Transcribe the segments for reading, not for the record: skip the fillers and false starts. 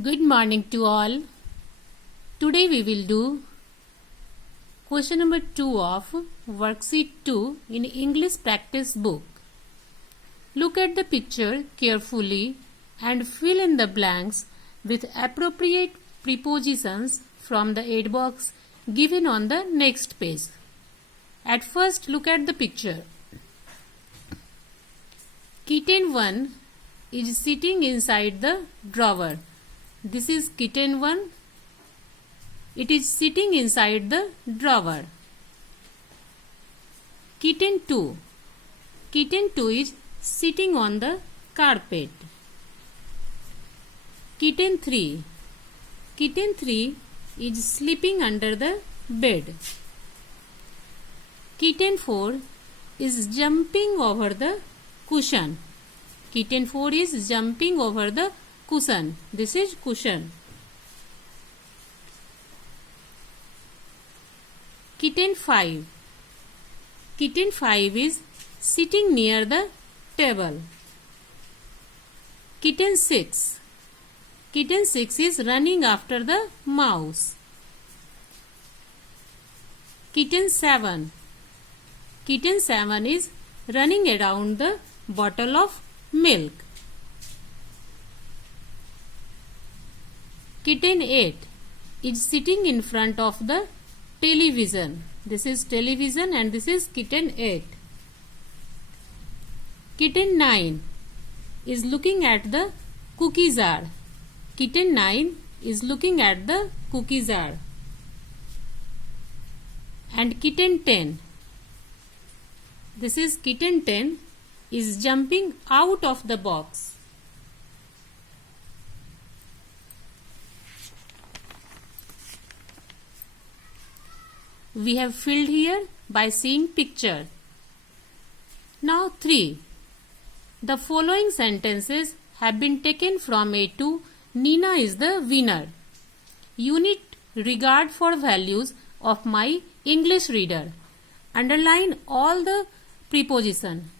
Good morning to all. Today we will do question number 2 of worksheet 2 in English practice book. Look at the picture carefully and fill in the blanks with appropriate prepositions from the aid box given on the next page. At first, look at the picture. Kitten 1 is sitting inside the drawer. This is kitten 1. It is sitting inside the drawer. Kitten 2. Kitten 2 is sitting on the carpet. Kitten 3. Kitten 3 is sleeping under the bed. Kitten 4 is jumping over the cushion. Kitten 4 is jumping over the cushion. This is cushion. Kitten 5. Kitten 5 is sitting near the table. Kitten 6. Kitten 6 is running after the mouse. Kitten 7. Kitten 7 is running around the bottle of milk. Kitten 8 is sitting in front of the television. This is television and this is kitten 8. Kitten 9 is looking at the cookie jar. Kitten 9 is looking at the cookie jar. And kitten 10. This is kitten 10 is jumping out of the box. We have filled here by seeing picture. Now 3. The following sentences have been taken from A2. Nina is the winner. Unit regard for values of my English reader. Underline all the preposition.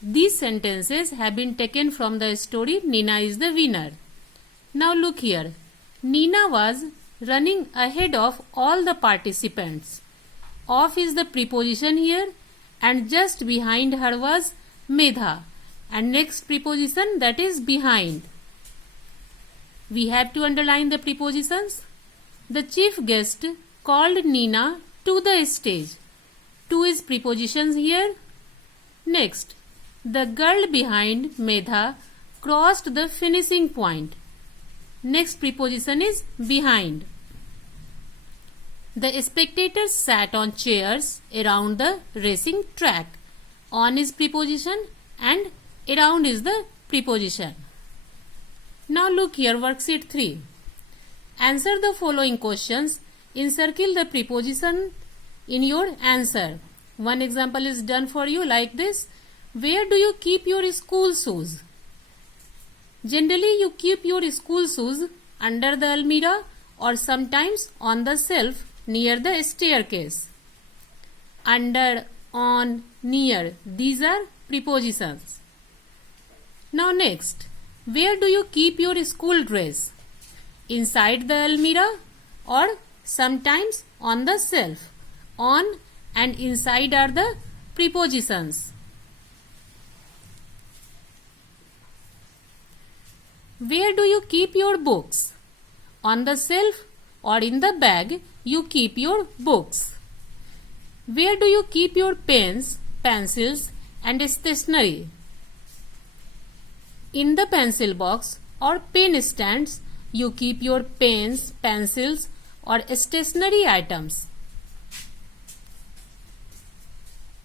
These sentences have been taken from the story Nina is the winner. Now look here. Nina was running ahead of all the participants. Of is the preposition here and just behind her was Medha and next preposition that is behind. We have to underline the prepositions. The chief guest called Nina to the stage. To is prepositions here. Next, the girl behind Medha crossed the finishing point. Next preposition is behind. The spectators sat on chairs around the racing track. On is preposition and around is the preposition. Now look here, worksheet 3. Answer the following questions. Encircle the preposition in your answer. One example is done for you like this. Where do you keep your school shoes? Generally, you keep your school shoes under the almirah or sometimes on the shelf near the staircase. Under, on, near. These are prepositions. Now next, where do you keep your school dress? Inside the almirah or sometimes on the shelf. On and inside are the prepositions. Where do you keep your books? On the shelf or in the bag you keep your books. Where do you keep your pens, pencils and stationery? In the pencil box or pen stands you keep your pens, pencils or stationery items.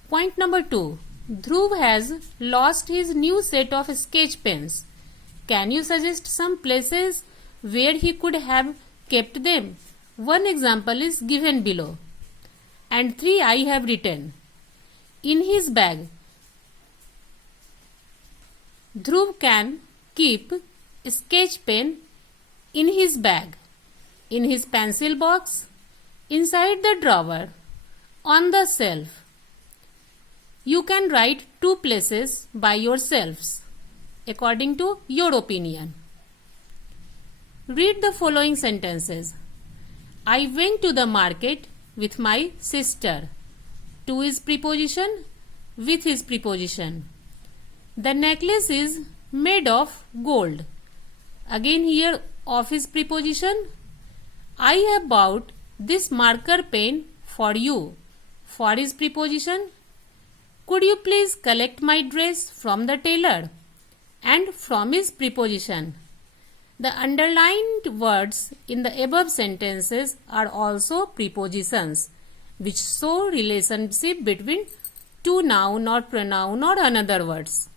Point number 2. Dhruv has lost his new set of sketch pens. Can you suggest some places where he could have kept them? One example is given below. And 3 I have written. In his bag. Dhruv can keep sketch pen in his bag, in his pencil box, inside the drawer, on the shelf. You can write 2 places by yourselves. according to your opinion. Read the following sentences. I went to the market with my sister. To is preposition, with is preposition. The necklace is made of gold. Again here of is preposition. I have bought this marker pen for you. For is preposition. Could you please collect my dress from the tailor? And from is preposition. The underlined words in the above sentences are also prepositions which show relationship between two noun or pronoun or another words.